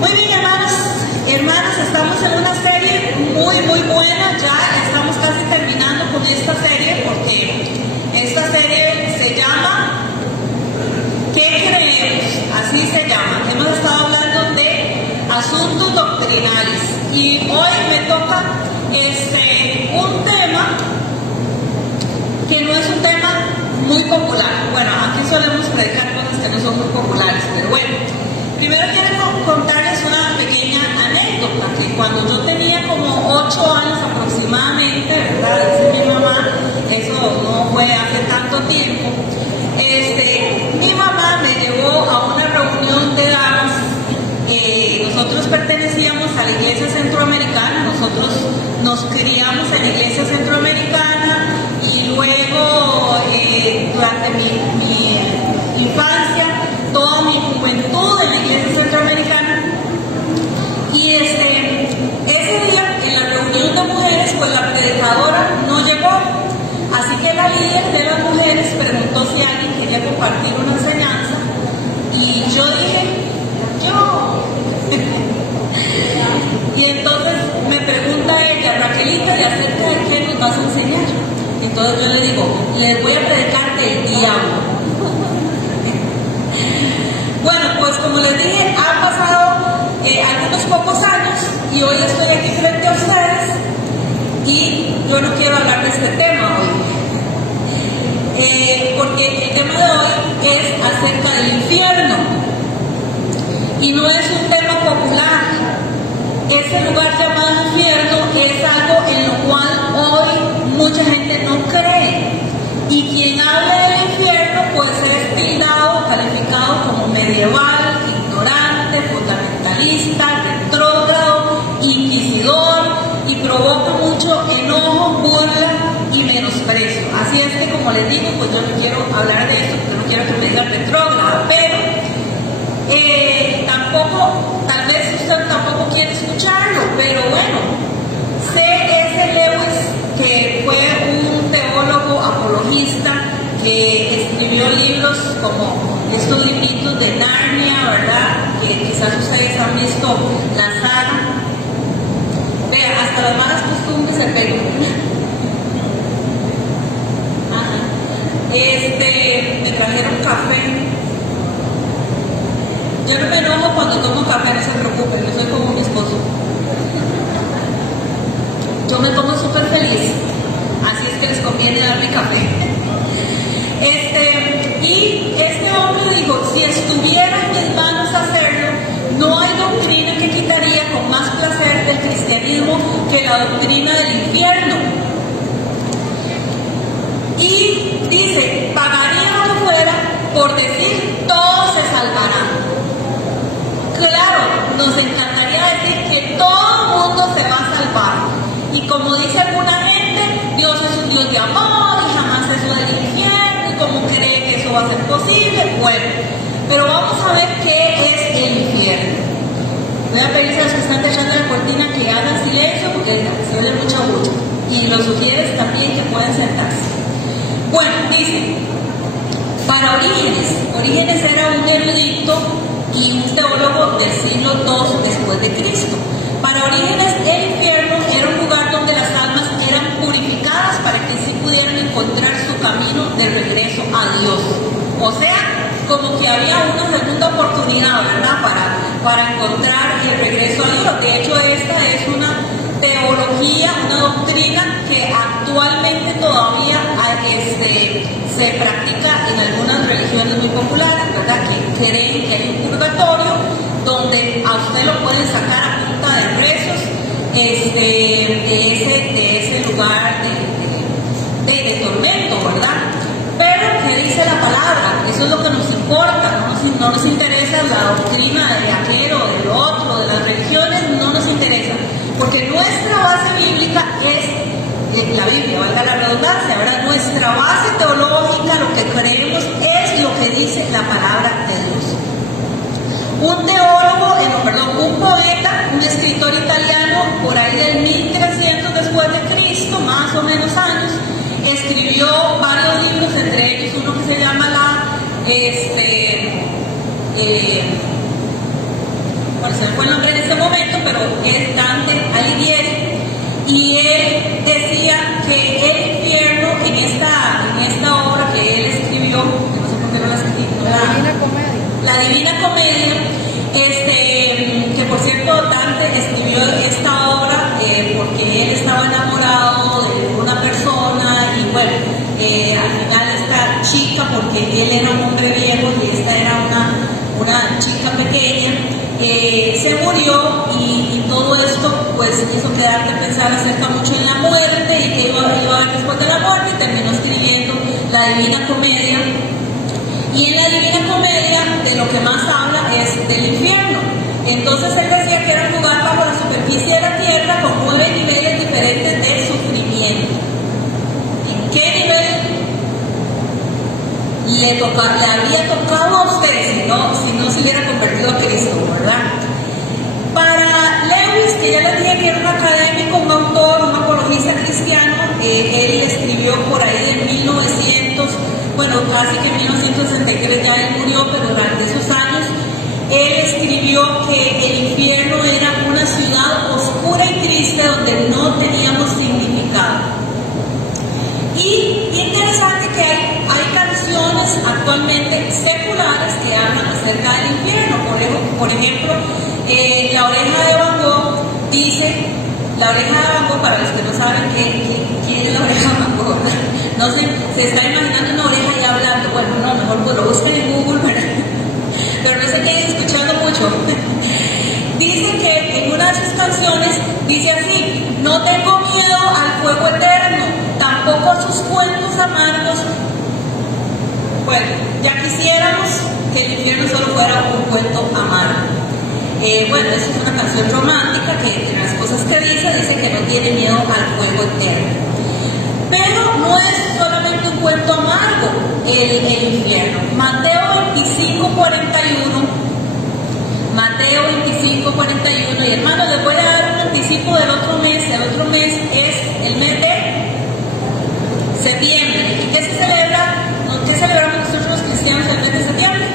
Muy bien, hermanos, hermanas, estamos en una serie muy buena. Ya estamos casi terminando con esta serie, porque esta serie se llama ¿Qué creemos? Así se llama. Hemos estado hablando de asuntos doctrinales y hoy me toca un tema que no es un tema muy popular. Bueno, aquí solemos predicar cosas que no son muy populares, pero bueno. Primero quiero contarles una pequeña anécdota, que cuando yo tenía como 8 años aproximadamente, ¿verdad? Dice mi mamá, eso no fue hace tanto tiempo, mi mamá me llevó a una reunión de damas. Nosotros pertenecíamos a la iglesia centroamericana, nosotros nos criamos en la iglesia centroamericana y luego durante mi infancia, toda mi juventud en la iglesia centroamericana, y ese día en la reunión de mujeres pues la predicadora no llegó, así que la líder de las mujeres preguntó si alguien quería compartir una enseñanza y yo dije, yo y entonces me pregunta ella, Raquelita, ¿y acerca de qué nos vas a enseñar? Entonces yo le digo, les voy a predicar del diablo. Bueno, pues como les dije, han pasado algunos pocos años y hoy estoy aquí frente a ustedes y yo no quiero hablar de este tema hoy, porque el tema de hoy es acerca del infierno y no es un tema popular. Ese lugar llamado infierno es algo en lo cual hoy mucha gente no cree, y quien hable del infierno puede ser tildado, calificado como medieval, ignorante, fundamentalista, retrógrado, inquisidor, y provoca mucho enojo, burla y menosprecio. Así es que, como les digo, pues yo no quiero hablar de esto porque no quiero que me digan retrógrada, pero tampoco, tal vez usted tampoco quiere escucharlo, pero bueno, C.S. Lewis, que fue un teólogo apologista que escribió libros como estos libritos de Narnia, ¿verdad? Que quizás ustedes han visto la saga. Vean, hasta las malas costumbres se pegan. Me trajeron café. Yo no me enojo cuando tomo café, no se preocupen, yo soy como mi esposo. Yo me pongo súper feliz, así es que les conviene darme café. Y este hombre dijo, si estuviera en mis manos hacerlo, no hay doctrina que quitaría con más placer del cristianismo que la doctrina del infierno. Y dice, pagaría lo que fuera por decir, todos se salvarán. Claro, nos encantaría decir que todo el mundo se va a salvar. Y como dice alguna gente, Dios es un Dios de amor y jamás eso del infierno, y como cree que eso va a ser posible. Bueno, pero vamos a ver qué es el infierno. Voy a pedirse a los que están echando la cortina que hagan silencio porque se oye mucha bulla. Y los sugieres también que pueden sentarse. Bueno, dice, para Orígenes era un erudito y un teólogo del siglo II después de Cristo. Para Orígenes el infierno era un lugar donde las almas eran purificadas para que sí pudieran encontrar su camino de regreso a Dios. O sea, como que había una segunda oportunidad, ¿verdad? Para encontrar el regreso a Dios. De hecho, esta es una teología, una doctrina que actualmente todavía se practica en algunas religiones muy populares, ¿verdad? Que creen que hay un purgatorio donde a usted lo pueden sacar a punta de rezos de ese lugar de tormento, ¿verdad? Pero, ¿qué dice la palabra? Eso es lo que nos importa, no nos interesa la doctrina de aquel o del otro, de las religiones, no nos interesa, porque nuestra base bíblica es la Biblia, valga la redundancia, ¿verdad? Nuestra base teológica, lo que creemos es lo que dice la palabra de Dios. Un poeta, un escritor italiano, por ahí del 1300 después de Cristo, más o menos años, escribió varios libros, entre ellos uno que se llama bueno, se me fue el nombre en este momento, pero es Dante Alighieri, y él decía que el infierno en esta obra que él escribió, que no sé por qué no la escribí, la Divina Comedia, que por cierto Dante escribió esta obra porque él estaba enamorado de una persona y bueno, al final esta chica, porque él era un hombre viejo y esta era una chica pequeña, se murió y todo esto pues hizo que Dante pensara acerca mucho en la muerte y que iba a haber después de la muerte, y terminó escribiendo la Divina Comedia. Y en la Divina Comedia de lo que más habla es del infierno. Entonces él decía que era un lugar bajo la superficie de la tierra con 9 niveles diferentes de sufrimiento. ¿En qué nivel le habría tocado a usted si no se hubiera convertido a Cristo, verdad? Para Lewis, que ya les dije que era un académico, un autor, un apologista cristiano, él escribió por ahí en 1900, bueno, casi que en 1963 ya él murió, pero durante esos años él escribió que el infierno era una ciudad oscura y triste donde no teníamos significado. Y interesante que hay canciones actualmente seculares que hablan acerca del infierno. Por ejemplo, La Oreja de Van Gogh dice, La Oreja de Van Gogh, para los que no saben quién es La Oreja de Van Gogh, no sé, se está imaginando una oreja y hablando. Bueno, no, mejor pues lo busquen en Google, pero no se queden escuchando mucho. Dice que en una de sus canciones dice así: no tengo miedo al fuego eterno, tampoco a sus cuentos amargos. Bueno, ya quisiéramos que el infierno solo fuera un cuento amargo. Bueno, esa es una canción romántica que entre las cosas que dice que no tiene miedo al fuego eterno. Pero no es solamente un cuento amargo el infierno. Mateo 25:41, y hermanos, les voy a dar un anticipo del otro mes. El otro mes es el mes de septiembre. ¿Y qué se celebra? ¿Qué celebramos nosotros los cristianos el mes de septiembre?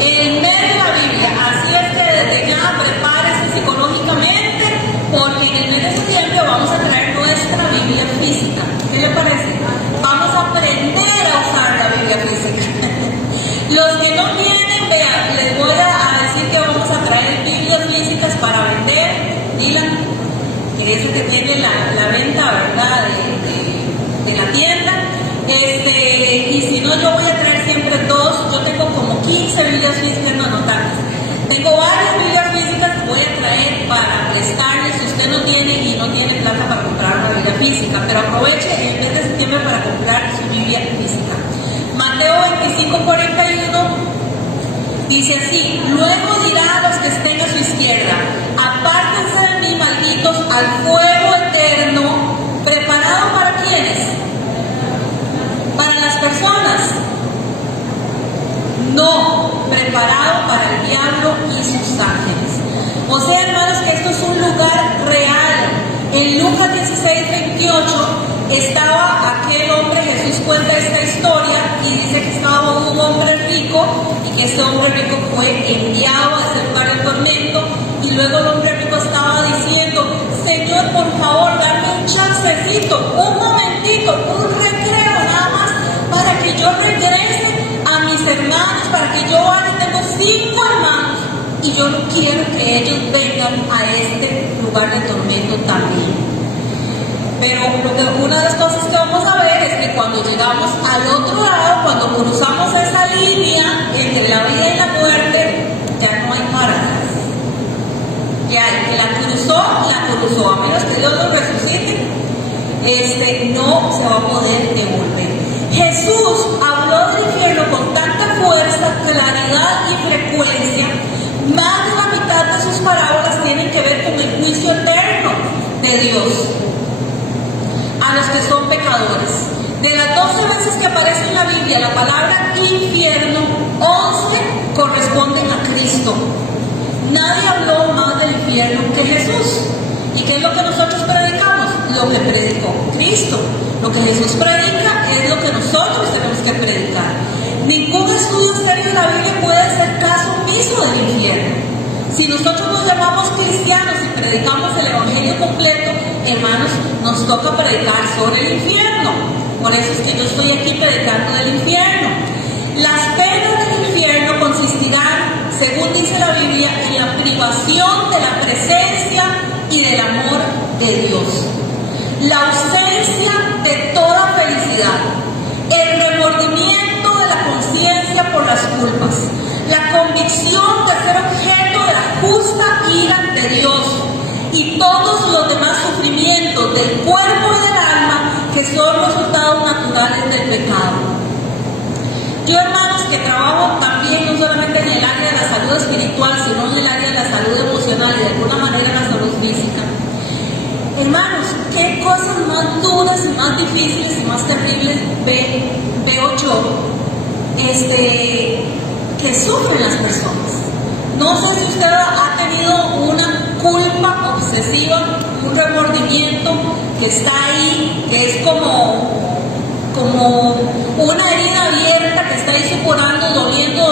El mes de la Biblia. Así es que desde ya prepárese psicológicamente, porque en el mes de septiembre vamos a traer nuestra Biblia física. ¿Qué le parece? Vamos a aprender a usar la Biblia física. Los que no tienen, vean, les voy a decir que vamos a traer Biblias físicas para vender. Dylan, que es el que tiene la venta, ¿verdad?, de la tienda. Y si no, yo voy a traer siempre 2. Yo tengo como 15 Biblias físicas, no anotadas. Tengo varias Biblias físicas que voy a traer para prestarles si usted no tiene y no tiene plata para comprar una Biblia física, pero aproveche el mes de septiembre para comprar su Biblia física. Mateo 25:41 dice así: luego dirá a los que estén a su izquierda: apártense de mí, malditos, al fuego eterno, preparado para ¿quiénes? Para las personas. No, preparado para el diablo y sus ángeles. O sea, hermanos, que esto es un lugar real. En Lucas 16:28 estaba aquel hombre, Jesús cuenta esta historia y dice que estaba un hombre rico y que ese hombre rico fue enviado a ese lugar de tormento, y luego el hombre rico estaba diciendo: Señor, por favor, dame un chancecito, un momentito, un recreo nada más para que yo regrese a mis hermanos, para que yo ahora tengo 5 hermanos y yo no quiero que ellos vengan a este lugar de tormento también. Pero una de las cosas que vamos a ver es que cuando llegamos al otro lado, cuando cruzamos esa línea entre la vida y la muerte, ya no hay para atrás. Ya el que la cruzó, a menos que Dios lo resucite, no se va a poder devolver. Jesús habló del infierno con tanta fuerza, claridad y frecuencia. Más de la mitad de sus parábolas tienen que ver con el juicio eterno de Dios a los que son pecadores. De las 12 veces que aparece en la Biblia la palabra infierno, 11 corresponden a Cristo. Nadie habló más del infierno que Jesús. ¿Y qué es lo que nosotros predicamos? Lo que predicó Cristo. Lo que Jesús predica es lo que nosotros tenemos que predicar. Ningún estudio serio de la Biblia puede hacer caso omiso del infierno. Si nosotros nos llamamos cristianos y predicamos el Evangelio completo, hermanos, nos toca predicar sobre el infierno. Por eso es que yo estoy aquí predicando del infierno. Las penas del infierno consistirán, según dice la Biblia, en la privación de la presencia y del amor de Dios, la ausencia de toda felicidad, el remordimiento de la conciencia por las culpas, la convicción de ser objeto de la justa ira de Dios y todos los demás sufrimientos del cuerpo y del alma que son resultados naturales del pecado. Yo, hermanos, que trabajo también no solamente en el área de la salud espiritual, sino en el área de la salud emocional y de alguna manera la salud física. Hermanos, qué cosas más duras y más difíciles y más terribles veo yo que sufren las personas. No sé si usted ha tenido una culpa obsesiva, un remordimiento que está ahí, que es como una herida abierta que está ahí supurando, doliendo.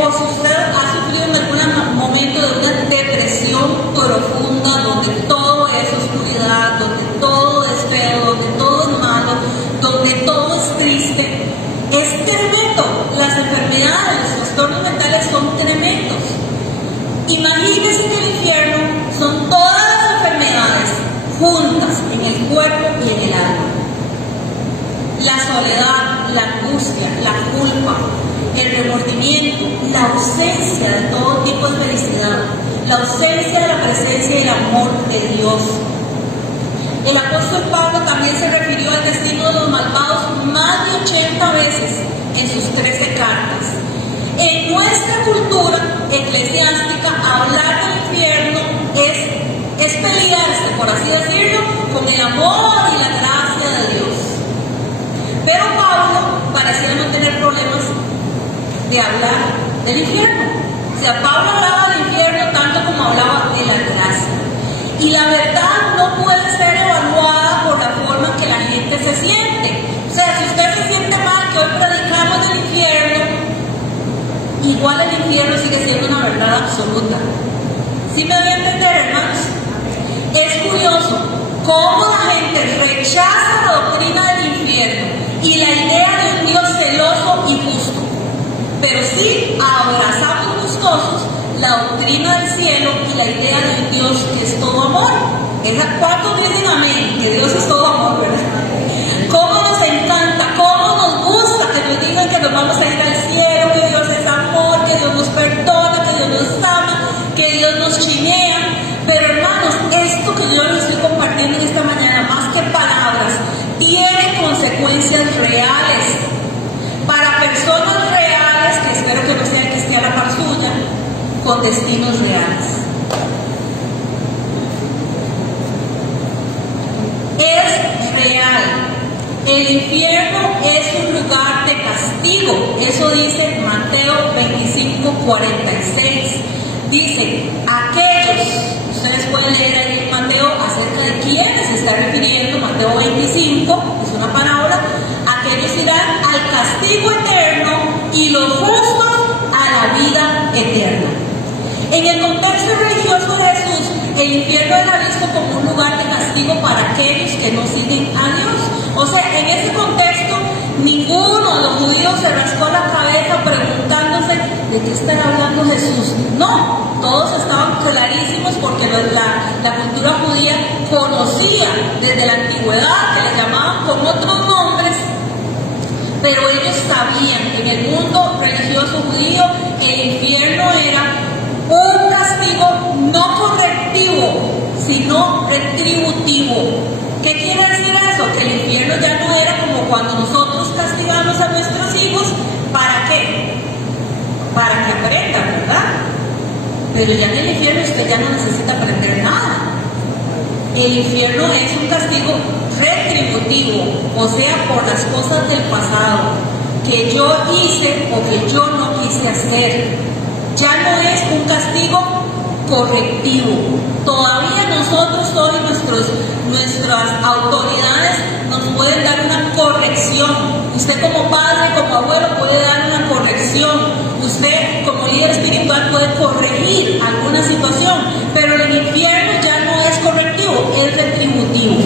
O si usted ha sufrido en algún momento de una depresión profunda, donde todo es oscuridad, donde todo es feo, donde todo es malo, donde todo es triste, es tremendo. Las enfermedades, los trastornos mentales son tremendos. Imagínense que el infierno son todas las enfermedades juntas en el cuerpo y en el alma. La soledad, la angustia, la culpa, el remordimiento, la ausencia de todo tipo de felicidad, la ausencia de la presencia y el amor de Dios. El apóstol Pablo también se refirió al destino de los malvados más de 80 veces en sus 13 cartas. En nuestra cultura eclesiástica, hablar del infierno es pelearse, por así decirlo, con el amor y la gracia de Dios. Pero Pablo parecía no tener problemas de hablar del infierno. O sea, Pablo hablaba del infierno tanto como hablaba de la gracia. Y la verdad no puede ser evaluada por la forma en que la gente se siente. O sea, si usted se siente mal que hoy predicamos del infierno, igual el infierno sigue siendo una verdad absoluta. ¿Sí me voy a entender, hermanos? Es curioso cómo la gente rechaza la doctrina del infierno y la idea de un Dios celoso y justo, pero sí abrazamos gustosos la doctrina del cielo y la idea de un Dios que es todo amor. ¿Cuántos dicen amén? Que Dios es todo amor, ¿verdad? ¿Cómo nos encanta? ¿Cómo nos gusta que nos digan que nos vamos a ir al cielo, que Dios es amor, que Dios nos perdona, que Dios nos ama, que Dios nos chinea? Pero hermanos, esto que yo les estoy compartiendo en esta mañana, más que palabras, tiene consecuencias reales para personas reales, que espero que no sean que esté a la par suya, con destinos reales. Es real. El infierno es un lugar de castigo. Eso dice Mateo 25:46. Dice, aquellos, ustedes pueden leer ahí en Mateo acerca de quiénes se está refiriendo. Mateo 25 es una parábola. Aquellos irán al castigo eterno y los justos a la vida eterna. En el contexto religioso de Jesús, el infierno era visto como un lugar de castigo para aquellos que no siguen a Dios. O sea, en ese contexto, ninguno de los judíos se rascó la cabeza preguntándose de qué estará hablando Jesús. No, todos estaban clarísimos porque la cultura judía conocía desde la antigüedad, que le llamaban con otros nombres, pero ellos sabían que en el mundo religioso judío el infierno era un castigo no correctivo, sino retributivo. ¿Qué quiere decir eso? Que el infierno ya no era como cuando nosotros castigamos a nuestros hijos. ¿Para qué? Para que aprendan, ¿verdad? Pero ya en el infierno usted ya no necesita aprender nada. El infierno es un castigo retributivo, o sea, por las cosas del pasado que yo hice o que yo no quise hacer. Ya no es un castigo correctivo. Todavía nosotros, todas nuestras autoridades nos pueden dar una corrección. Usted como padre, como abuelo puede dar una corrección. Usted como líder espiritual puede corregir alguna situación, pero el infierno ya no es correctivo, es retributivo.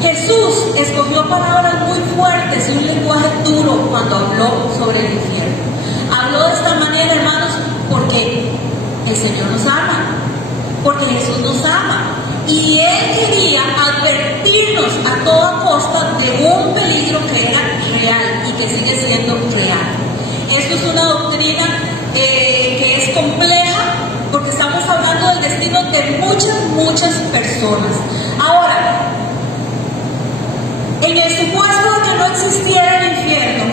Jesús escogió palabras muy fuertes y un lenguaje duro cuando habló sobre el infierno. Habló de esta manera, hermanos, porque el Señor nos ama, porque Jesús nos ama. Y Él quería advertirnos a toda costa de un peligro que era real y que sigue siendo real. Esto es una doctrina que es compleja porque estamos hablando del destino de muchas personas. Ahora, en el supuesto de que no existiera el infierno,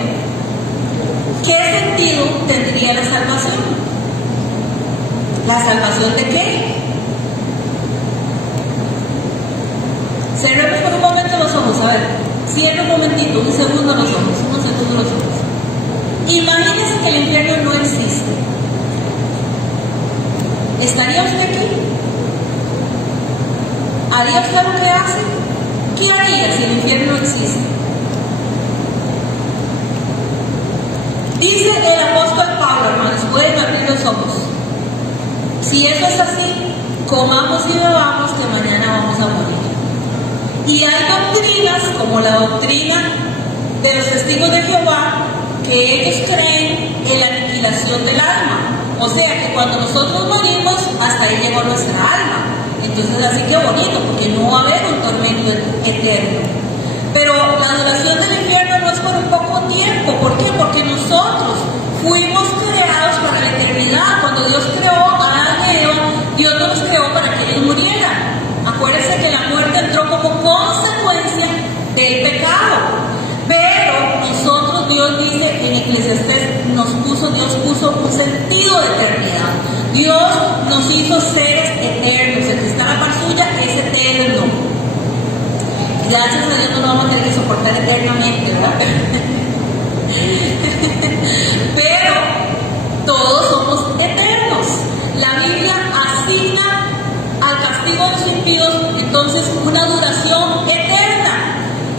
¿qué sentido tendría la salvación? ¿La salvación de qué? Cerremos por un momento los ojos, a ver, cierra un momentito, un segundo los ojos. Imagínense que el infierno no existe. ¿Estaría usted aquí? ¿Haría usted lo que hace? ¿Qué haría si el infierno no existe? Dice el apóstol Pablo, hermanos, pueden abrir los ojos. Si eso es así, comamos y bebamos que mañana vamos a morir. Y hay doctrinas, como la doctrina de los testigos de Jehová, que ellos creen en la aniquilación del alma. O sea, que cuando nosotros morimos, hasta ahí llegó nuestra alma. Entonces, así que bonito, porque no va a haber un tormento eterno. Pero la duración del infierno no es por un poco tiempo. ¿Por qué? Porque nosotros fuimos creados para la eternidad. Cuando Dios creó a Adán y Eva, Dios no nos creó para que ellos murieran. Acuérdense que la muerte entró como consecuencia del pecado. Pero nosotros, Dios dice en Eclesiastés, Dios puso un sentido de eternidad. Dios nos hizo seres eternos. El que está a la par suya es eterno. Gracias a Dios no lo vamos a tener que soportar eternamente, ¿verdad? Pero todos somos eternos. La Biblia asigna al castigo de los impíos entonces una duración eterna.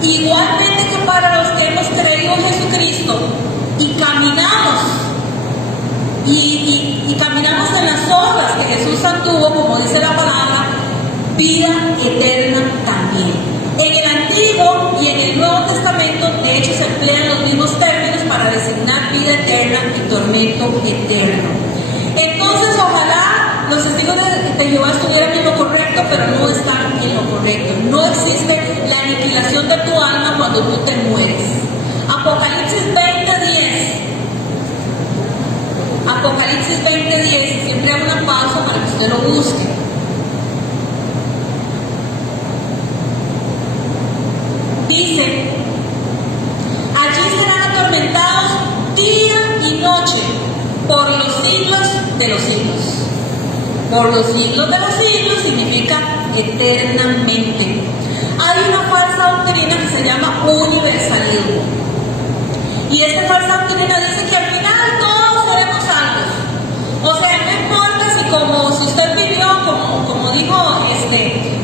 Igualmente que para los que hemos creído en Jesucristo y caminamos y caminamos en las obras que Jesús anduvo, como dice la palabra, vida eterna también. En el Antiguo y en el Nuevo Testamento, de hecho, se emplean los mismos términos para designar vida eterna y tormento eterno. Entonces, ojalá los testigos de Jehová estuvieran en lo correcto, pero no están en lo correcto. No existe la aniquilación de tu alma cuando tú te mueres. Apocalipsis 20:10. Apocalipsis 20:10. Siempre hago una pausa para que usted lo busque. Dice: allí serán atormentados día y noche por los siglos de los siglos. Por los siglos de los siglos significa eternamente. Hay una falsa doctrina que se llama universalismo. Y esta falsa doctrina dice que al final todos seremos salvos. O sea, no importa si usted vivió, como dijo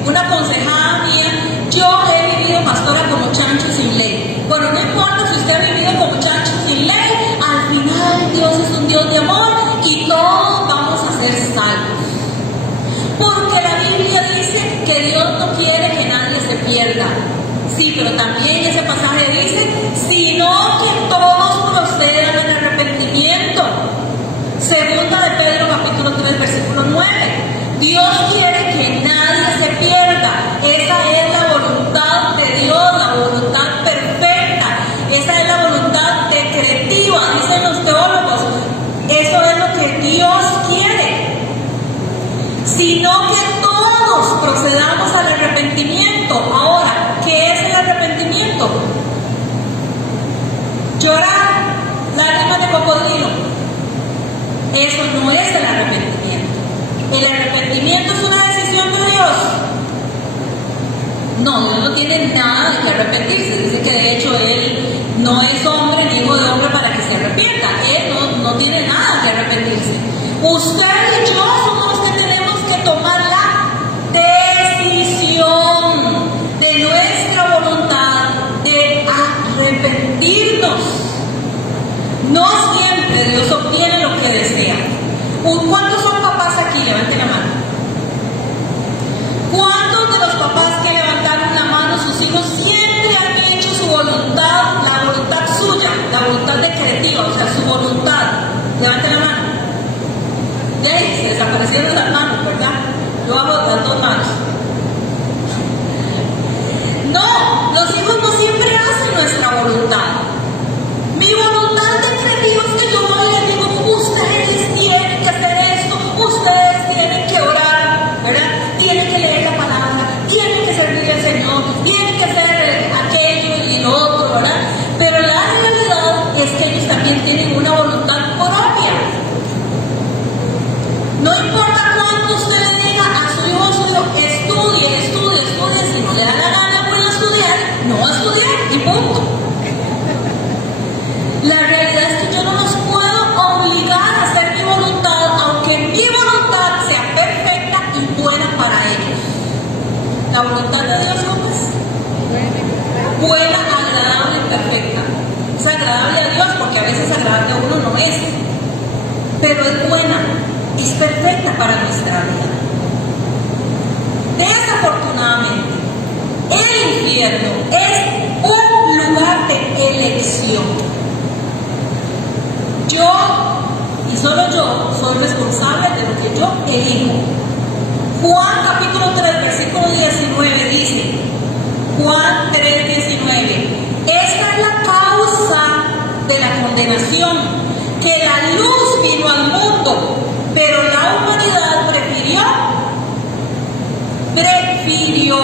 una consejada mía, yo he vivido, pastora, como chancho sin ley. Bueno, no importa si usted ha vivido como chancho sin ley, al final Dios es un Dios de amor y todos vamos a ser salvos. Porque la Biblia dice que Dios no quiere que nadie se pierda. Sí, pero también ese pasaje dice, sino que todos procedan al arrepentimiento. Segunda de Pedro, capítulo 3, versículo 9. Dios quiere que nadie se pierda. Esa es la voluntad de Dios, la voluntad perfecta. Esa es la voluntad decretiva, dicen los teólogos. Eso es lo que Dios quiere. Sino que todos procedamos al arrepentimiento. Ahora, ¿qué es el arrepentimiento? Llorar lágrimas de cocodrilo. Eso no es el arrepentimiento. ¿El arrepentimiento es una decisión de Dios? No, Dios no tiene nada de que arrepentirse. Dice que de hecho Él no es hombre ni hijo de hombre para que se arrepienta. Él no tiene nada que arrepentirse. Usted y yo somos los que tenemos que tomar la decisión de nuestra las dos manos. No, los hijos no siempre hacen nuestra voluntad. Mi voluntad de Dios que yo no les digo, ustedes tienen que hacer esto, ustedes tienen que orar, ¿verdad? Tienen que leer la palabra, tienen que servir al Señor, tienen que hacer aquello y lo otro, ¿verdad? Pero la realidad es que ellos también tienen una voluntad propia. No importa cuánto usted le diga a su hijo, estudie, si no le da la gana por estudiar, no va a estudiar y punto. La realidad es que yo no los puedo obligar a hacer mi voluntad, aunque mi voluntad sea perfecta y buena para ellos. La voluntad de Dios, ¿cómo es? Buena, agradable y perfecta. Es agradable a Dios porque a veces agradable a uno no es, pero es buena, es perfecta para nuestra vida. Desafortunadamente, el infierno es un lugar de elección. Yo, y solo yo, soy responsable de lo que yo elijo. Juan capítulo 3, versículo 19 dice, Juan 3, 19, esta es la causa de la condenación, que la luz vino al mundo, pero la humanidad prefirió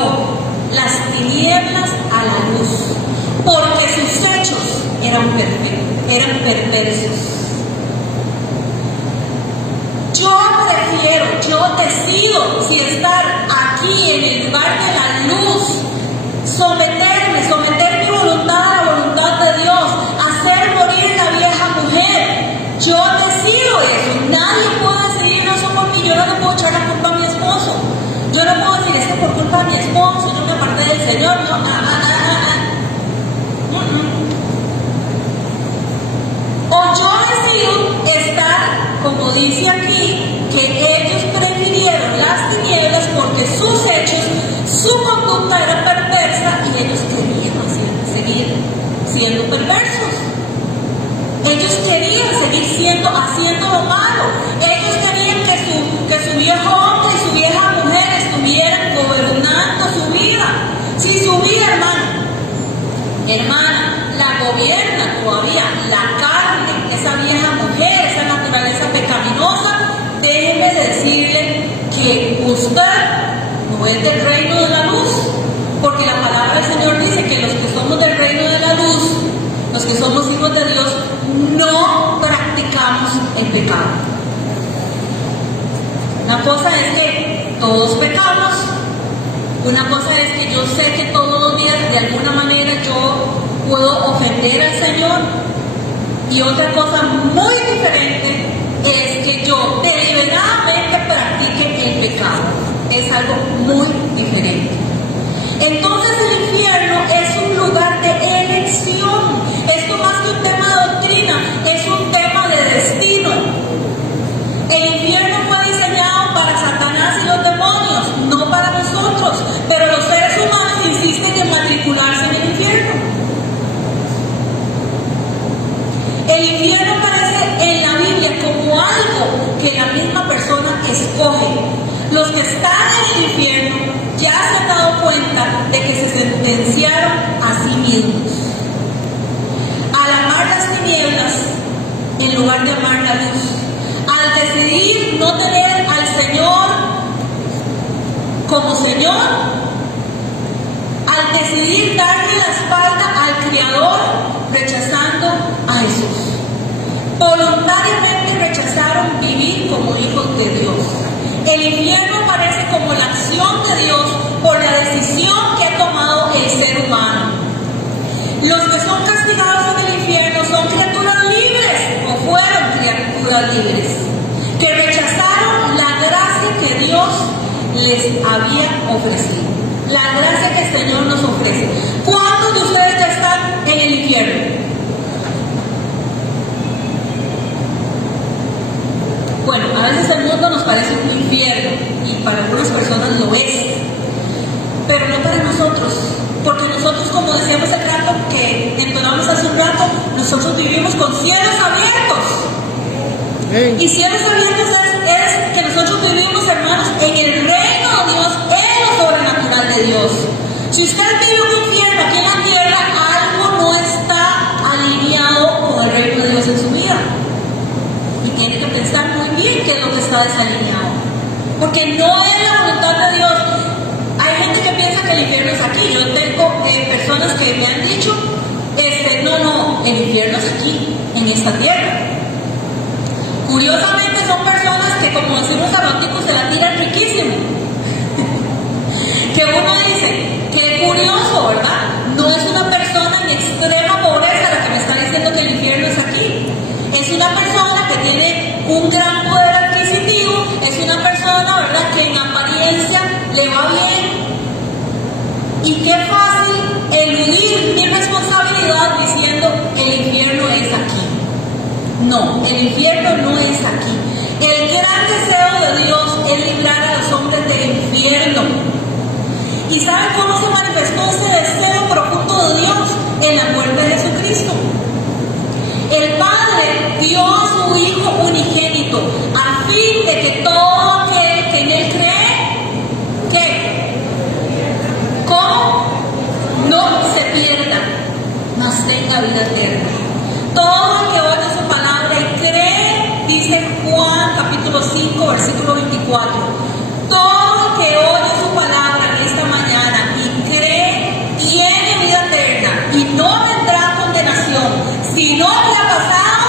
las tinieblas a la luz, porque sus hechos eran perversos. Yo decido si estar aquí en el lugar de la luz, someter mi voluntad a la voluntad de Dios, hacer morir la vieja mujer. Yo decido eso. Nadie puede decidir eso por mí. Yo no le puedo echar la culpa a mi esposo. Yo no puedo decir, es que por culpa de mi esposo yo me aparté del Señor. No, O yo decido estar, como dice aquí, que ellos prefirieron las tinieblas porque sus hechos, su conducta era perversa y ellos querían seguir siendo perversos. Ellos querían seguir haciendo lo malo. Ellos querían que su viejo hombre y su vieja mujer estuvieran gobernando su vida. Si su vida, hermana, la gobierna todavía la carne, esa vieja mujer, esa naturaleza pecaminosa, déjeme decirle que usted no es del reino de la luz, porque la palabra del Señor dice que los que somos del reino de la luz, los que somos hijos de Dios, no practicamos el pecado. Una cosa es que todos pecamos, una cosa es que yo sé que todos los días de alguna manera yo puedo ofender al Señor, y otra cosa muy diferente es que yo deliberadamente practique el pecado. Es algo muy diferente. Entonces el infierno es un lugar de elección. Esto más que un tema de doctrina, es un tema de destino. El infierno fue diseñado para Satanás y los demonios, no para nosotros, pero los seres humanos insisten en matricularse en el infierno. El infierno aparece en la Biblia como algo que la misma persona escoge. Los que están en el infierno ya se han dado cuenta de que se sentenciaron a sí mismos. Al amar las tinieblas en lugar de amar la luz, al decidir no tener al Señor como Señor, al decidir darle la espalda al Creador, rechazando a Jesús. Voluntariamente rechazaron vivir como hijos de Dios. El infierno aparece como la acción de Dios por la decisión que ha tomado el ser humano. Los que son castigados en el infierno son criaturas libres, o fueron criaturas libres, que rechazaron la gracia que Dios les había ofrecido. La gracia que el Señor nos ofrece. ¿Cuántos de ustedes ya están en el infierno? Bueno, a veces el mundo nos parece un infierno y para algunas personas lo es, pero no para nosotros, porque nosotros, como decíamos el canto que entonamos hace un rato, nosotros vivimos con cielos abiertos. Y cielos abiertos es que nosotros vivimos, hermanos, en el reino de Dios está desalineado. Porque no es la voluntad de Dios. Hay gente que piensa que el infierno es aquí. Yo tengo personas que me han dicho, no, el infierno es aquí, en esta tierra. Curiosamente son personas que, como decimos a los tipos, se la tiran riquísimo. Que uno dice, qué curioso, ¿verdad? No es una persona en extrema pobreza la que me está diciendo que el infierno es aquí. Es una persona que tiene un gran poder adquisitivo, es una persona, ¿verdad?, que en apariencia le va bien. Y qué fácil eludir mi responsabilidad diciendo el infierno es aquí. No, el infierno no es aquí. El gran deseo de Dios es librar a los hombres del infierno. ¿Y saben cómo se manifestó ese deseo profundo de Dios? En la muerte de Jesucristo. El Padre dio a su Hijo unigénito a fin de que todo aquel que en Él cree, ¿qué? ¿Cómo? No se pierda, mas tenga vida eterna. Todo el que oye su palabra y cree, dice Juan capítulo 5, versículo 24. Todo el que oye su palabra en esta mañana y cree, tiene vida eterna y no tendrá condenación, sino que ha pasado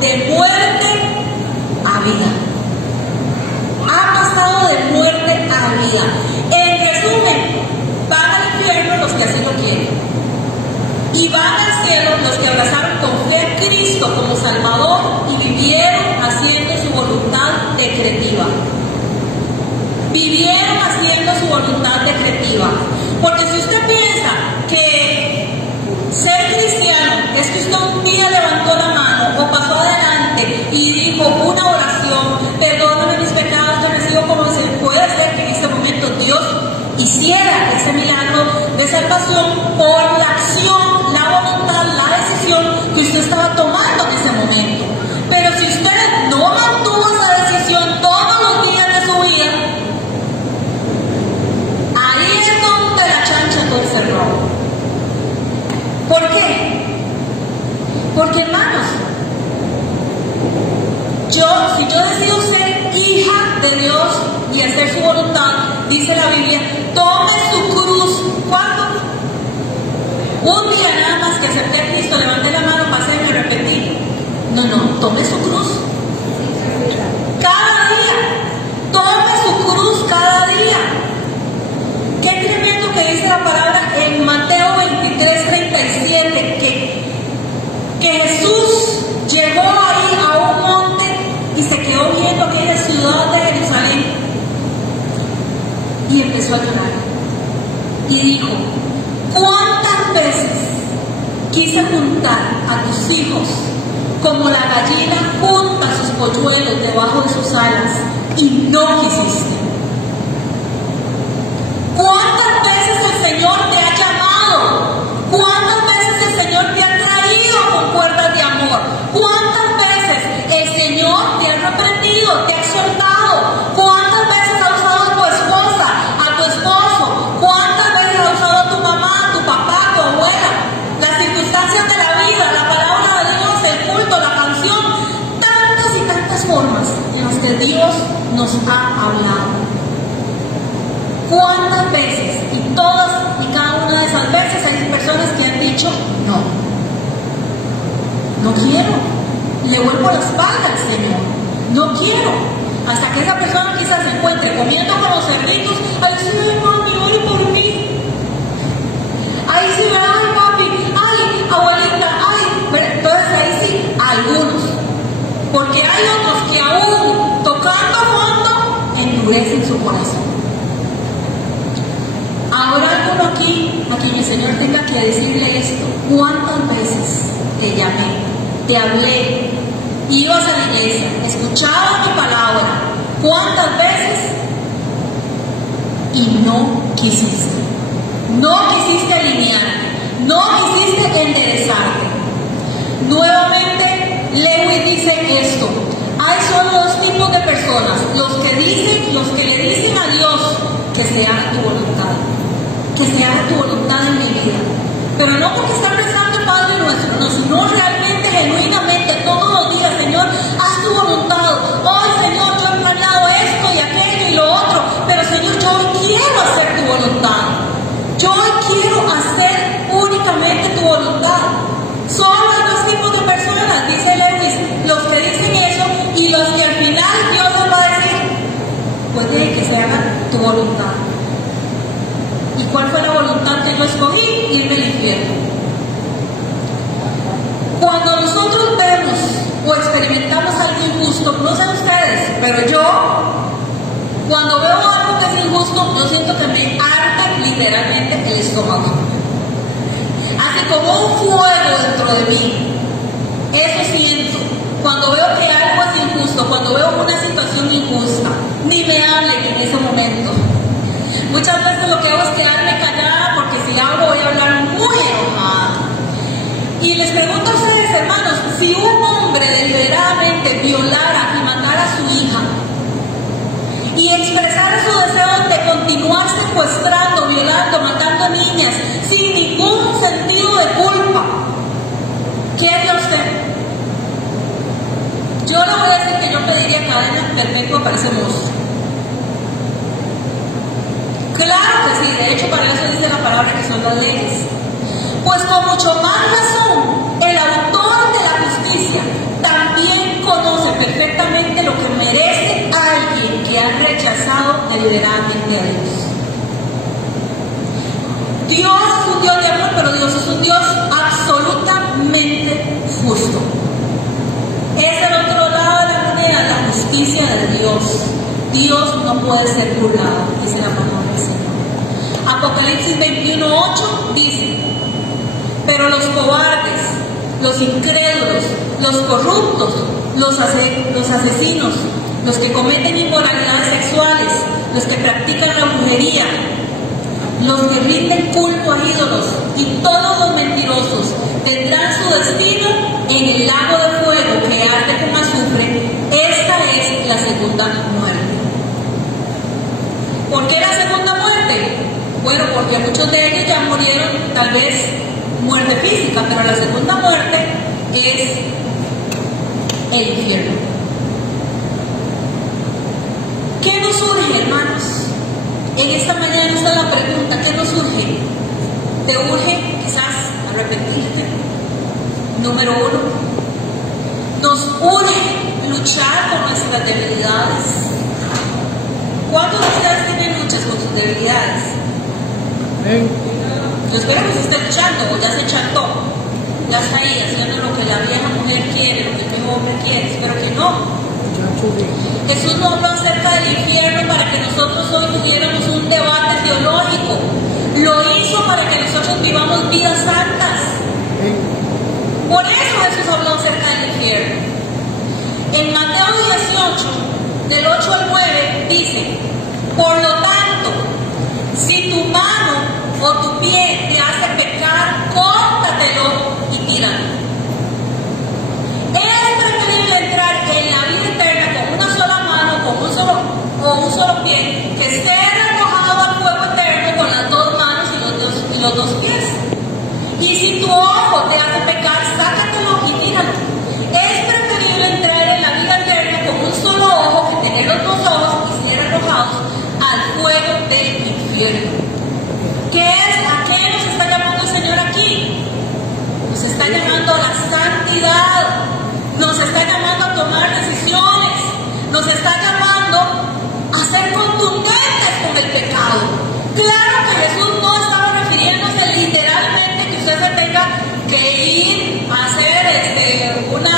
de muerte a vida. Ha pasado de muerte a vida. En resumen, van al infierno los que así lo quieren. Y van al cielo los que abrazaron con fe a Cristo como Salvador y vivieron haciendo su voluntad decretiva. Vivieron haciendo su voluntad decretiva. Porque si usted piensa que ser cristiano es que usted un día levantó la mano o pasó adelante y dijo una oración, perdóname mis pecados, te recibo como se puede ser que en este momento Dios hiciera ese milagro de salvación por la acción, la voluntad, la decisión que usted estaba tomando en ese momento. Pero si usted no mantuvo esa decisión todos los días de su vida, ahí es donde la chancha torce el robo. ¿Por qué? Porque, hermanos, si yo decido ser hija de Dios y hacer su voluntad, dice la Biblia, tome su cruz. ¿Cuándo? Un día nada más que acepté a Cristo, levanté la mano, pasé y me arrepentí. No, tome su cruz. Cada día. Tome su cruz cada día. Qué tremendo que dice la palabra en Mateo 23:37, que Jesús llegó ahí a un monte y se quedó viendo aquella ciudad de Jerusalén y empezó a llorar y dijo, ¿cuántas veces quise juntar a tus hijos como la gallina junta sus polluelos debajo de sus alas y no quisiste? ¿Cuántas veces el Señor te ha llamado? ¿Cuántas veces el Señor te ha traído con cuerdas de amor? ¿Cuántas veces el Señor te ha reprendido, te ha exhortado? ¿Cuántas veces ha usado a tu esposa, a tu esposo? ¿Cuántas veces ha usado a tu mamá, a tu papá, a tu abuela? Las circunstancias de la vida, la palabra de Dios, el culto, la canción, tantas y tantas formas en las que Dios nos ha hablado. ¿Cuántas veces? Y todas y cada una de esas veces hay personas que han dicho no quiero, le vuelvo la espalda al Señor, no quiero, hasta que esa persona quizás se encuentre comiendo con los cerditos, ay sí, mami, ore por mí, ahí sí, ay papi, ay abuelita, ay, entonces ahí sí, algunos, porque hay otros que aún tocando fondo endurecen su corazón. Ahora alguno aquí, a quien el Señor tenga que decirle esto, ¿cuántas veces te llamé, te hablé, ibas a la iglesia, escuchabas mi palabra? ¿Cuántas veces? Y no quisiste. No quisiste alinearte, no quisiste enderezarte. Nuevamente, Lewis dice esto: hay solo dos tipos de personas, los que le dicen a Dios que se haga tu voluntad. Que se haga tu voluntad en mi vida, pero no porque están rezando el Padre Nuestro, no, sino realmente, genuinamente, todos los días, Señor, haz tu voluntad. Hoy, Señor, yo he planeado voluntad. Yo quiero hacer únicamente tu voluntad. Solo hay dos tipos de personas, dice Lewis, los que dicen eso y los que al final Dios les va a decir, puede que se haga tu voluntad. ¿Y cuál fue la voluntad que yo escogí? Irme al infierno. Cuando nosotros vemos o experimentamos algo injusto, no sé ustedes, pero yo, cuando veo algo que es injusto, yo siento que me arde literalmente el estómago. Así como un fuego dentro de mí. Eso siento. Cuando veo que algo es injusto, cuando veo una situación injusta, ni me hablen en ese momento. Muchas veces lo que hago es quedarme callada porque si hablo voy a hablar muy enojada. Y les pregunto a ustedes, hermanos, si un hombre deliberadamente violara y matara a su hija y expresara su deseo de continuar secuestrando, violando, matando niñas sin ningún sentido de culpa, ¿qué haría usted? Yo le voy a decir que yo pediría cadena perpetua para ese monstruo. Claro que sí, de hecho para eso dice la palabra que son las leyes. Pues con mucho más razón, el autor de la justicia también conoce perfectamente lo que merece alguien que ha rechazado deliberadamente a Dios. Dios es un Dios de amor, pero Dios es un Dios absolutamente justo. Es el otro lado de la moneda, la justicia de Dios. Dios no puede ser burlado, dice la palabra del Señor. Apocalipsis 21:8 dice: pero los cobardes, los incrédulos, los corruptos, los asesinos, los que cometen inmoralidades sexuales, los que practican la brujería, los que rinden culto a ídolos y todos los mentirosos tendrán su destino en el lago de fuego que arde con azufre. Esta es la segunda muerte. ¿Por qué la segunda muerte? Bueno, porque muchos de ellos ya murieron, tal vez muerte física, pero la segunda muerte es el infierno. ¿Qué nos urge, hermanos? En esta mañana está la pregunta, ¿qué nos urge? ¿Te urge quizás arrepentirte? Número uno. Nos urge luchar con nuestras debilidades. ¿Cuántos de ustedes tienen luchas con sus debilidades? Yo espero que se esté luchando o ya se chantó. Ya está ahí haciendo lo que la vieja mujer quiere, lo que el viejo hombre quiere. Espero que no. Jesús no habló acerca del infierno para que nosotros hoy tuviéramos un debate teológico. Lo hizo para que nosotros vivamos vidas santas. Por eso Jesús habló acerca del infierno. En Mateo 18, del 8 al 9, dice: por lo tanto, si tu mano o tu pie te hace pecar, córtatelo y tíralo. Es preferible entrar en la vida eterna con una sola mano o un solo pie que ser arrojado al fuego eterno con las dos manos y los dos pies. Y si tu ojo te hace pecar, sácatelo y tíralo. Es preferible entrar en la vida eterna con un solo ojo que tener los dos ojos y ser arrojados al fuego del infierno. ¿A qué nos está llamando el Señor aquí? Nos está llamando a la santidad, nos está llamando a tomar decisiones, nos está llamando a ser contundentes con el pecado. Claro que Jesús no estaba refiriéndose literalmente que usted se tenga que ir a hacer una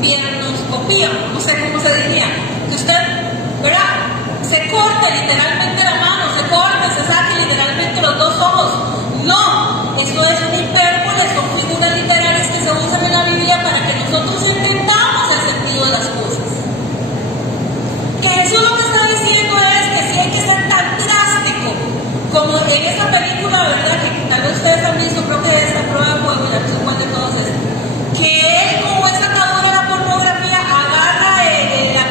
piernoscopía, no sé cómo se diría, que usted, ¿verdad?, se corte literalmente la mano, se corte, se saque literalmente los dos ojos. No, eso es una hipérbole, son figuras literarias que se usan en la Biblia para que nosotros entendamos el sentido de las cosas. Que Jesús lo que está diciendo es que si hay que ser tan drástico como en esa película, ¿verdad?, que tal vez ustedes han visto, creo que es La Prueba de Fuego, ya no sé cuál de todos es, que él, como es atador de la pornografía, agarra la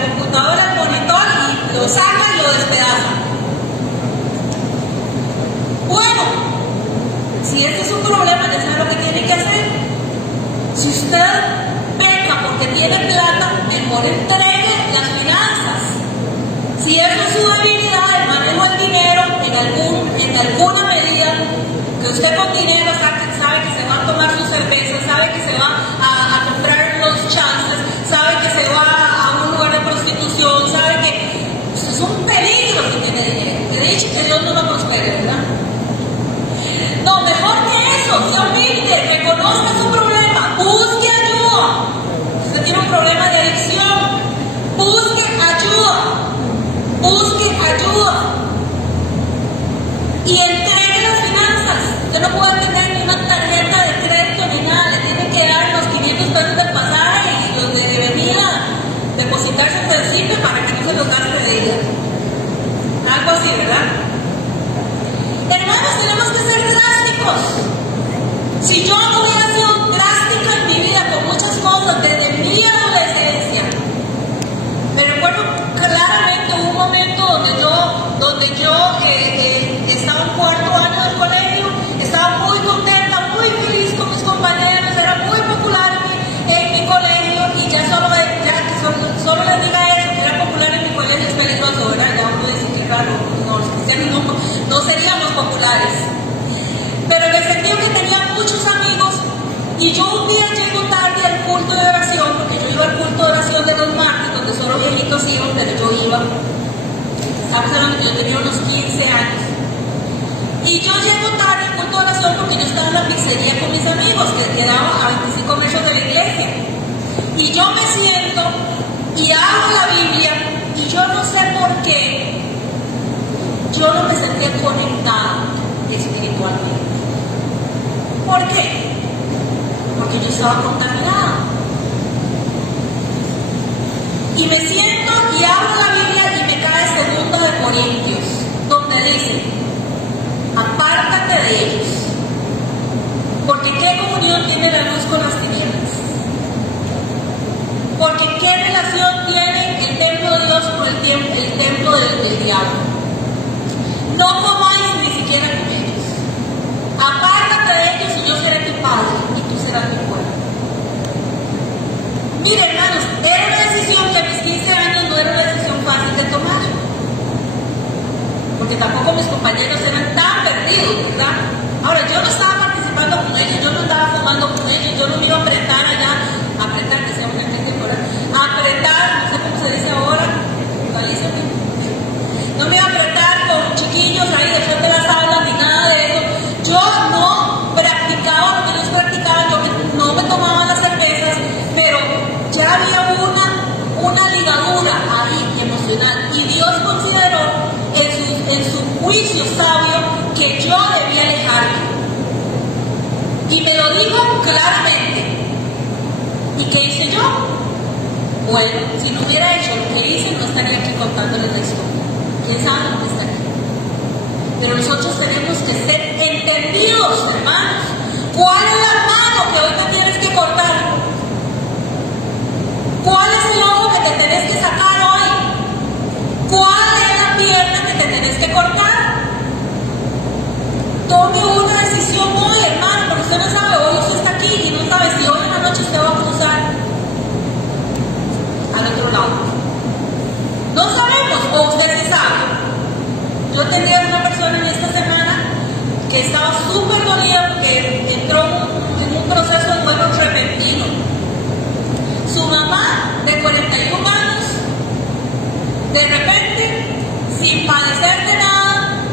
dicho que Dios no lo prospere, ¿verdad? No, mejor que eso, sea humilde, reconozca su problema, busque ayuda. Si usted tiene un problema de adicción, busque ayuda. Busque ayuda. Y entregue las finanzas. Usted no puede tener ni una tarjeta de crédito ni nada. Le tiene que dar los 500 pesos del pasaje y los de venida, depositarse en el sitio para que no se los gaste de ella. Algo así, ¿verdad? Hermanos, tenemos que ser drásticos. Si yo no hubiera sido drástica en mi vida con muchas cosas desde mi adolescencia, me recuerdo claramente un momento donde yo estaba en cuarto año del colegio, estaba muy contenta, muy feliz con mis compañeros, era muy popular en mi colegio, y ya solo les diga eso, que era popular en mi colegio es peligroso, ¿verdad? Ya uno dice que raro, no, los cristianos no seríamos populares. Pero en el sentido que tenía muchos amigos, y yo un día llego tarde al culto de oración, porque yo iba al culto de oración de los martes, donde solo viejitos iban, pero yo iba. Estamos hablando que yo tenía unos 15 años. Y yo llego tarde al culto de oración porque yo estaba en la pizzería con mis amigos, que quedaba a 25 metros de la iglesia. Y yo me siento y abro la Biblia, y yo no sé por qué, yo no me sentía conectada espiritualmente. ¿Por qué? Porque yo estaba contaminada. Y me siento y abro la Biblia y me cae 2 de Corintios, donde dice: apártate de ellos, porque ¿qué comunión tiene la luz con las tinieblas? Porque ¿qué relación tiene el templo de Dios con el templo del diablo? No comáis ni siquiera con ellos. Apártate de ellos y yo seré tu padre y tú serás mi pueblo. Mire, hermanos, era una decisión que a mis 15 años no era una decisión fácil de tomar, porque tampoco mis compañeros eran tan perdidos, ¿verdad? Ahora, yo no estaba participando con ellos, yo no estaba fumando con ellos, yo no me iba a apretar allá, decía una gente por ahí, apretar, no sé cómo se dice ahora, actualízate. No me iba a apretar con chiquillos ahí de frente de las aulas ni nada de eso. Yo no practicaba lo que ellos practicaban, no me tomaba las cervezas, pero ya había una ligadura ahí emocional, y Dios consideró en su juicio sabio que yo debía alejarme, y me lo dijo claramente. ¿Y qué hice yo? Bueno, si no hubiera hecho lo que hice, no estaría aquí contándoles la historia. ¿Quién sabe lo que está aquí? Pero nosotros tenemos que ser entendidos, hermanos. ¿Cuál es la mano que hoy te tienes que cortar? ¿Cuál es el ojo que te tenés que sacar hoy? ¿Cuál es la pierna que te tenés que cortar? Tome una decisión hoy, hermano, porque usted no sabe, hoy usted está aquí y no sabe si hoy en la noche usted va a cruzar al otro lado. No sabemos, o usted sí sabe. Yo tenía una persona en esta semana que estaba súper dolida porque entró en un proceso de duelo repentino. Su mamá, de 41 años, de repente, sin padecer de nada,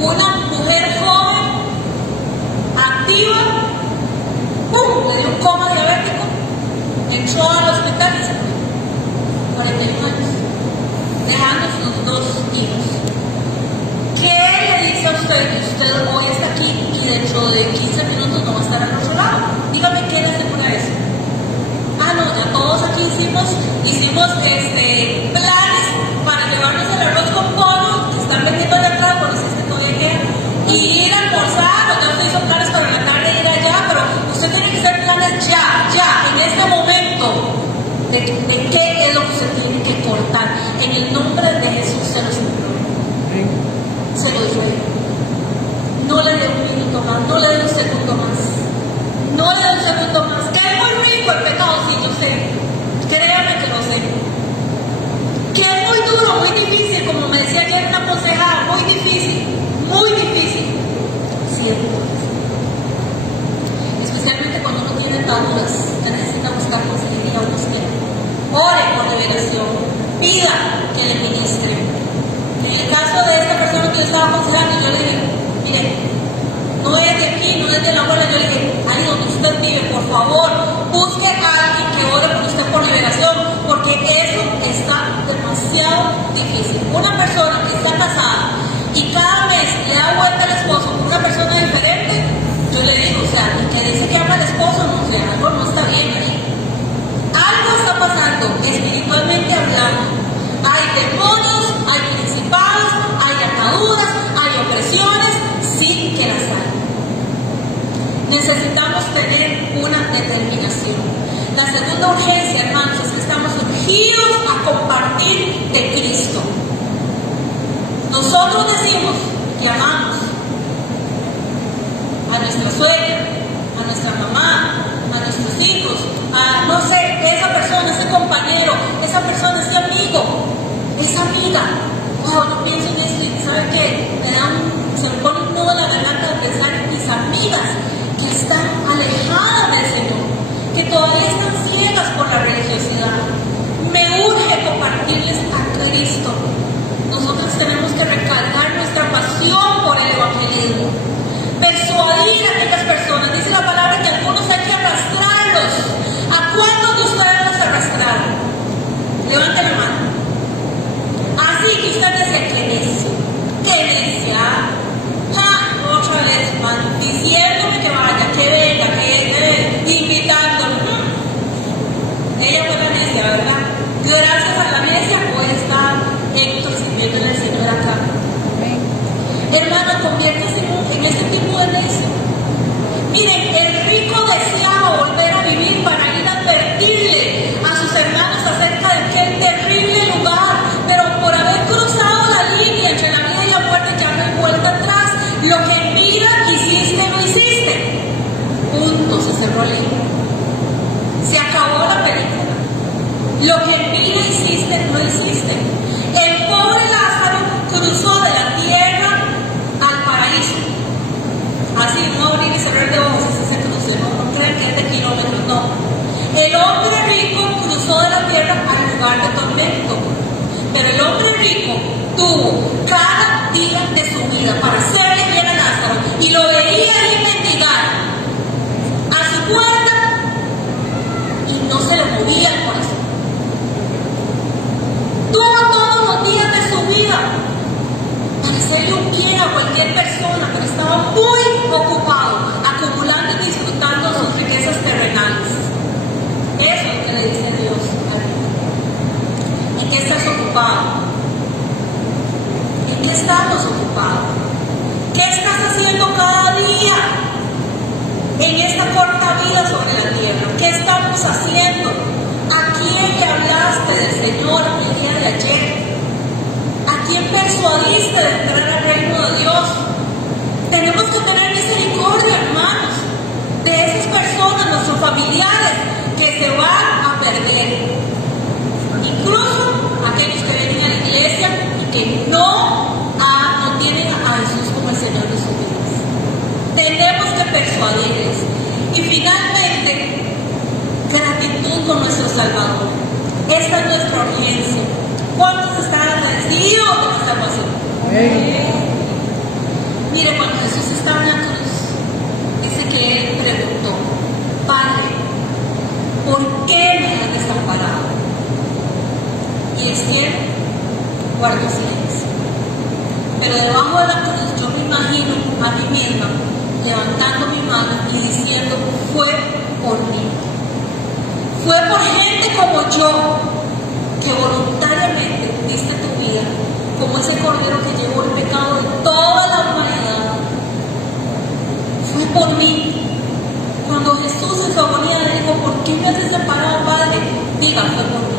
una mujer joven, activa, ¡pum!, le dio un coma diabético, entró al hospital y se murió. 41 años, dejando sus 2 hijos. ¿Qué le dice a usted? Usted hoy está aquí y dentro de 15 minutos no va a estar al otro lado. Dígame qué le asegura eso. Ah, no, ya todos aquí hicimos planes para llevarnos el arroz con pollo que están vendiendo allá atrás, por si es que todavía queda, y ir a almorzar, o ya usted hizo planes para la tarde ir allá, pero usted tiene que hacer planes ya, en este momento, de qué es lo que usted tiene que cortar. En el nombre de Jesús se los imploro. Se los ruego. No le dé un minuto más, no le dé un segundo más. No le dé un segundo más. Que es muy rico el pecado, sí, yo sé. Créame que lo sé. Que es muy duro, muy difícil, como me decía ayer una consejera, muy difícil, cierto. Especialmente cuando uno tiene ataduras, que necesita buscar consejería o búsqueda. Ore por liberación, pida que le ministre. En el caso de esta persona que yo estaba aconsejando y yo le dije, mire, no es de aquí, no es de la abuela. Yo le dije, ahí donde usted vive, por favor, busque a alguien que ore por usted por liberación, porque eso está demasiado difícil. Una persona que está casada y cada mes le da vuelta al esposo con una persona diferente, yo le digo, o sea, el que dice que ama al esposo, no sé, algo no está bien ahí. Algo está pasando espiritualmente hablando. Hay demonios, hay principados, hay ataduras, hay opresiones, sin que las haya. Necesitamos tener una determinación. La segunda urgencia, hermanos, es que estamos urgidos a compartir de Cristo. Nosotros decimos que amamos a nuestra suegra, a nuestra mamá, a nuestros hijos, a, no sé, esa persona, ese compañero, esa persona, ese amigo, esa amiga. Wow, yo pienso en esto y ¿sabe qué? Se me pone un nudo en la garganta de pensar en mis amigas que están alejadas del Señor, que todavía están ciegas por la religiosidad. Me urge compartirles a Cristo. Nosotros tenemos que recargar nuestra pasión por el evangelismo, persuadir a aquellas personas. Dice la palabra que algunos hay que arrastrarlos. ¿A cuántos de ustedes los arrastraron? Levante la mano. Así que usted dice, qué necio, qué necia. Otra vez, man, diciéndome que vaya, que venga, que invitándome. Ella fue la necia, ¿verdad? Gracias a la necia hoy está Héctor sirviéndole al Señor acá. Hermano, conviértese en ese tipo de necio. Miren, el rico deseaba volver a vivir para ir a advertirle a sus hermanos acerca de aquel terrible lugar, pero por haber cruzado la línea entre la vida y la muerte ya no hay vuelta atrás. Lo que en vida quisiste, lo hiciste. Punto, se cerró el libro. Se acabó la película. Lo que en vida hiciste, lo hiciste. El pobre Lázaro cruzó de la tierra al paraíso. Así, no abrir y cerrar de ojos, ese se cruce, no crean que es de kilómetros, no. El hombre rico cruzó de la tierra al lugar de tormento. Pero el hombre rico tuvo cada día de su vida para hacerle bien a Lázaro y lo veía ahí mendigar a su puerta y no se le movía el corazón. Tuvo todos los días de su vida para hacerle un bien a cualquier persona, pero estaba muy ocupado acumulando y disfrutando sus riquezas terrenales. Eso es lo que le dice Dios a él. ¿En qué estás ocupado? ¿En qué estamos ocupados? ¿Qué estás haciendo cada día en esta corta vida sobre la tierra? ¿Qué estamos haciendo? ¿A quién le hablaste del Señor el día de ayer? ¿A quién persuadiste de entrar al reino de Dios? Tenemos que tener misericordia, hermanos, de esas personas, nuestros familiares, que se van a perder. Incluso aquellos que vienen a la iglesia y que no tienen a Jesús como el Señor de sus vidas. Tenemos que persuadirles. Y finalmente, gratitud con nuestro Salvador. Esta es nuestra urgencia. ¿Cuántos están agradecidos de la salvación? Mire, cuando Jesús estaba en la cruz, dice que Él preguntó, Padre, ¿por qué me has desamparado? Y el cielo guardó silencio. Pero debajo de la cruz yo me imagino a mí misma levantando mi mano y diciendo, fue por mí. Fue por gente como yo que voluntariamente diste tu vida como ese cordero que llevó el pecado de toda la humanidad. Fue por mí. Cuando Jesús en su agonía le dijo, ¿por qué me has desamparado, Padre? Diga, fue por mí.